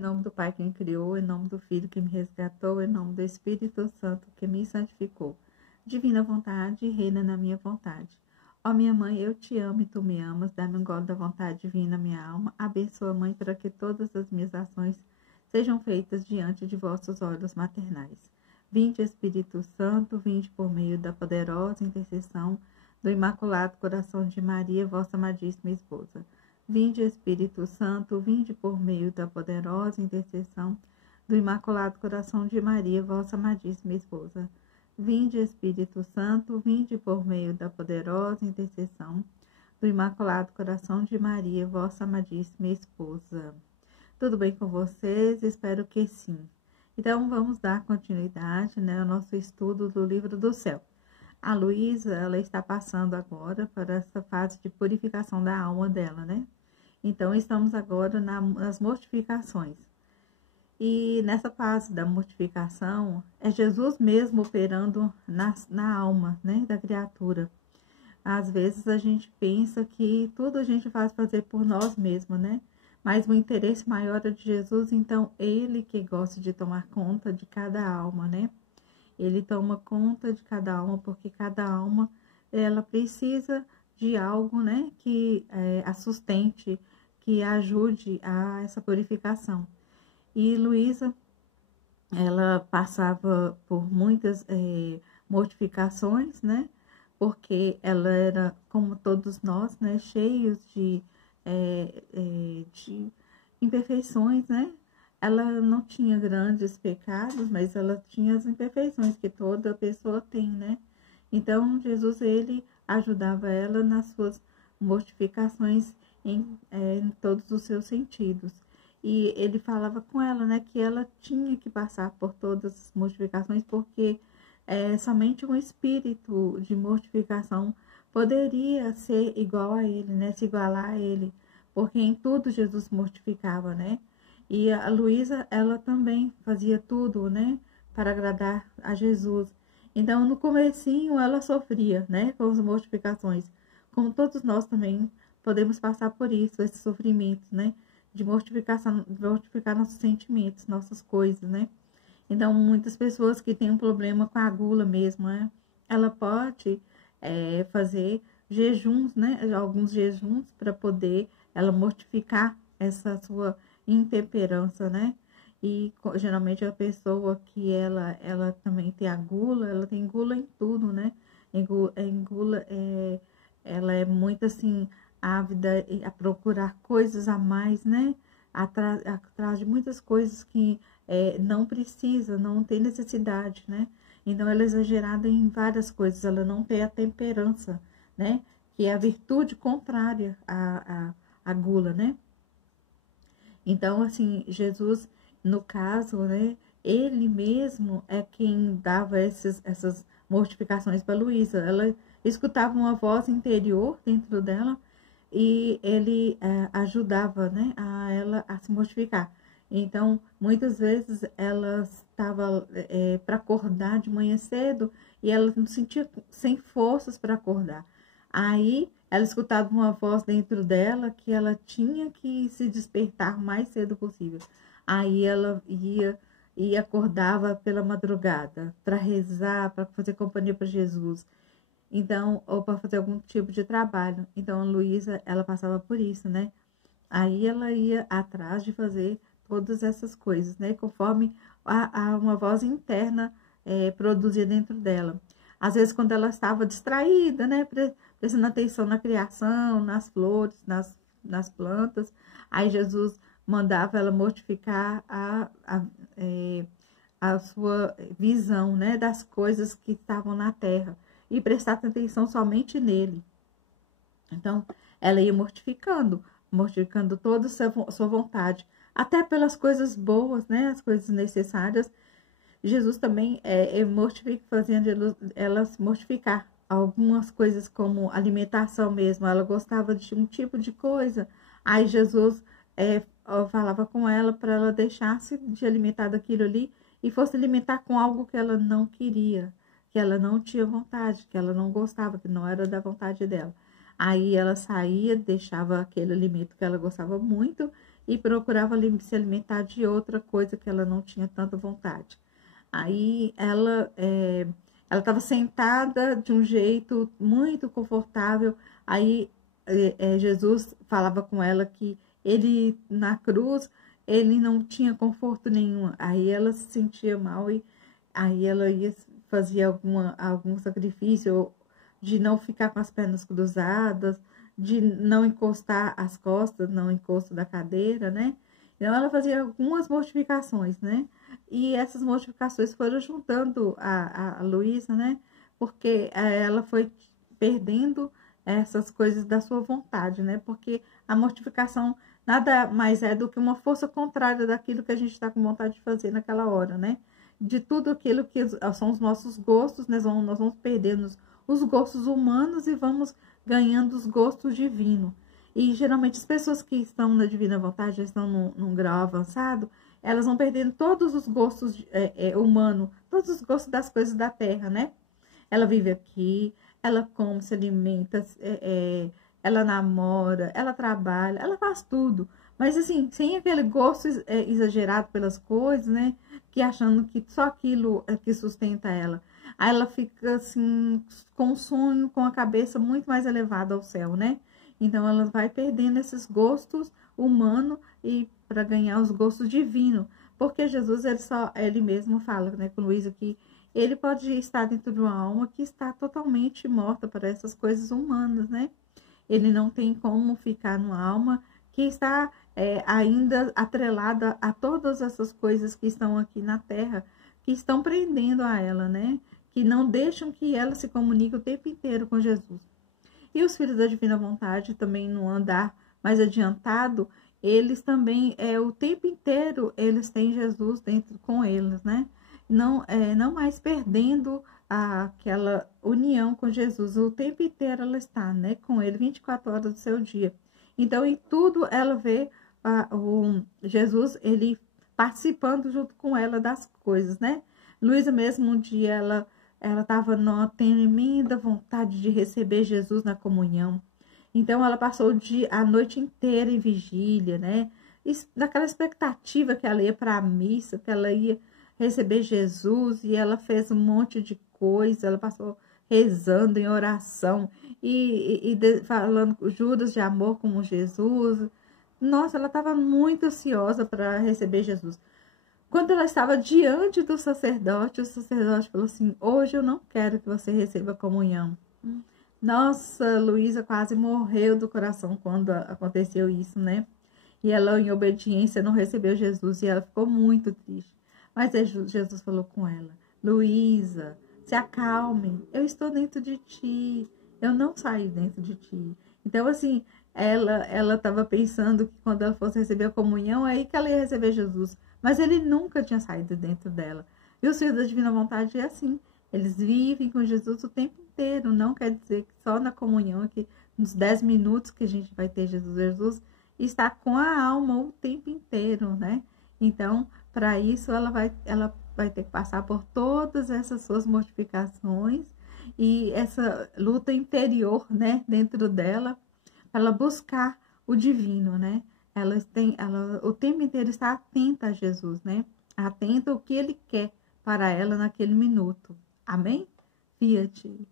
Em nome do Pai que me criou, em nome do Filho que me resgatou, em nome do Espírito Santo que me santificou. Divina vontade, reina na minha vontade. Ó minha mãe, eu te amo e tu me amas, dá-me um gole da vontade divina, minha alma. Abençoa, mãe, para que todas as minhas ações sejam feitas diante de vossos olhos maternais. Vinde, Espírito Santo, vinde por meio da poderosa intercessão do Imaculado Coração de Maria, vossa amadíssima esposa. Vinde, Espírito Santo, vinde por meio da poderosa intercessão do Imaculado Coração de Maria, vossa amadíssima esposa. Vinde, Espírito Santo, vinde por meio da poderosa intercessão do Imaculado Coração de Maria, vossa amadíssima esposa. Tudo bem com vocês? Espero que sim. Então, vamos dar continuidade, ao nosso estudo do Livro do Céu. A Luísa, ela está passando agora para essa fase de purificação da alma dela, Então, estamos agora nas mortificações. E nessa fase da mortificação, é Jesus mesmo operando na alma, da criatura. Às vezes a gente pensa que tudo a gente faz fazer por nós mesmos, Mas o interesse maior é de Jesus, então ele que gosta de tomar conta de cada alma, Ele toma conta de cada alma, porque cada alma, ela precisa de algo, que a sustente, que ajude a essa purificação. E Luísa, ela passava por muitas mortificações, Porque ela era, como todos nós, cheios de imperfeições, Ela não tinha grandes pecados, mas ela tinha as imperfeições que toda pessoa tem, Então, Jesus, ele ajudava ela nas suas mortificações em todos os seus sentidos. E ele falava com ela, que ela tinha que passar por todas as mortificações, porque somente um espírito de mortificação poderia ser igual a ele, se igualar a ele, porque em tudo Jesus mortificava, E a Luísa, ela também fazia tudo, para agradar a Jesus. Então, no comecinho, ela sofria, com as mortificações, como todos nós também podemos passar por isso, esses sofrimentos, de mortificar nossos sentimentos, nossas coisas, Então, muitas pessoas que têm um problema com a gula mesmo, ela pode fazer jejuns, alguns jejuns para poder ela mortificar essa sua intemperança, E geralmente a pessoa que ela também tem a gula, ela tem gula em tudo, Em gula, ela é muito assim ávida a procurar coisas a mais, Atrás de muitas coisas que não precisa, não tem necessidade, Então ela é exagerada em várias coisas, ela não tem a temperança, Que é a virtude contrária à gula, Então, assim, Jesus, no caso, ele mesmo é quem dava essas mortificações para Luísa. Ela escutava uma voz interior dentro dela e ele ajudava, a ela a se mortificar. Então, muitas vezes ela estava para acordar de manhã cedo e ela não sentia sem forças para acordar. Aí ela escutava uma voz dentro dela que ela tinha que se despertar o mais cedo possível. Aí ela ia e acordava pela madrugada para rezar, para fazer companhia para Jesus. Então, ou para fazer algum tipo de trabalho. Então, a Luísa, ela passava por isso, Aí ela ia atrás de fazer todas essas coisas, Conforme uma voz interna produzia dentro dela. Às vezes, quando ela estava distraída, prestando atenção na criação, nas flores, nas plantas, aí Jesus mandava ela mortificar a sua visão, das coisas que estavam na terra e prestar atenção somente nele. Então, ela ia mortificando toda a sua vontade, até pelas coisas boas, as coisas necessárias. Jesus também fazia elas mortificar algumas coisas como alimentação mesmo. Ela gostava de um tipo de coisa, aí Jesus falava com ela para ela deixar-se de alimentar daquilo ali e fosse alimentar com algo que ela não queria, que ela não tinha vontade, que ela não gostava, que não era da vontade dela. Aí ela saía, deixava aquele alimento que ela gostava muito e procurava se alimentar de outra coisa que ela não tinha tanta vontade. Aí ela estava sentada de um jeito muito confortável. Aí Jesus falava com ela que ele, na cruz, ele não tinha conforto nenhum. Aí ela se sentia mal e aí ela ia fazer algum sacrifício de não ficar com as pernas cruzadas, de não encostar as costas, não encosto da cadeira, né? Então ela fazia algumas mortificações, né? E essas mortificações foram juntando a Luísa, né? Porque ela foi perdendo essas coisas da sua vontade, né? Porque a mortificação nada mais é do que uma força contrária daquilo que a gente está com vontade de fazer naquela hora, né? De tudo aquilo que são os nossos gostos, nós vamos perdendo os gostos humanos e vamos ganhando os gostos divinos. E geralmente as pessoas que estão na divina vontade, já estão num grau avançado, elas vão perdendo todos os gostos humanos, todos os gostos das coisas da terra, né? Ela vive aqui, ela come, se alimenta, ela namora, ela trabalha, ela faz tudo. Mas assim, sem aquele gosto exagerado pelas coisas, né? Que achando que só aquilo é que sustenta ela. Aí ela fica assim, com um sonho, com a cabeça muito mais elevada ao céu, né? Então ela vai perdendo esses gostos humanos e para ganhar os gostos divinos. Porque Jesus, ele mesmo fala, né, com Luísa, que ele pode estar dentro de uma alma que está totalmente morta para essas coisas humanas, né? Ele não tem como ficar numa alma que está ainda atrelada a todas essas coisas que estão aqui na Terra, que estão prendendo a ela, né? Que não deixam que ela se comunique o tempo inteiro com Jesus. E os filhos da divina vontade, também no andar mais adiantado, eles também, o tempo inteiro, eles têm Jesus dentro com eles, né? Não mais perdendo aquela união com Jesus. O tempo inteiro ela está, né, com ele, 24 horas do seu dia. Então, em tudo ela vê o Jesus, ele participando junto com ela das coisas, né? Luísa mesmo, um dia, ela estava numa tremenda vontade de receber Jesus na comunhão. Então, ela passou a noite inteira em vigília, né? Naquela expectativa que ela ia para a missa, que ela ia receber Jesus, e ela fez um monte de coisa, ela passou rezando em oração e falando juras de amor como Jesus. Nossa, ela estava muito ansiosa para receber Jesus. Quando ela estava diante do sacerdote, o sacerdote falou assim: hoje eu não quero que você receba comunhão. Nossa, Luísa quase morreu do coração quando aconteceu isso, né? E ela, em obediência, não recebeu Jesus e ela ficou muito triste. Mas Jesus falou com ela: Luísa, se acalme, eu estou dentro de ti, eu não saí dentro de ti. Então, assim, ela estava pensando que quando ela fosse receber a comunhão, é aí que ela ia receber Jesus. Mas ele nunca tinha saído dentro dela. E os filhos da divina vontade é assim, eles vivem com Jesus o tempo inteiro. Não quer dizer que só na comunhão, que nos 10 minutos que a gente vai ter Jesus está com a alma o tempo inteiro, né? Então, para isso, ela vai ter que passar por todas essas suas mortificações e essa luta interior, né, dentro dela, para ela buscar o divino, né? Ela o tempo inteiro está atenta a Jesus, né? Atenta ao que ele quer para ela naquele minuto. Amém? Fiat.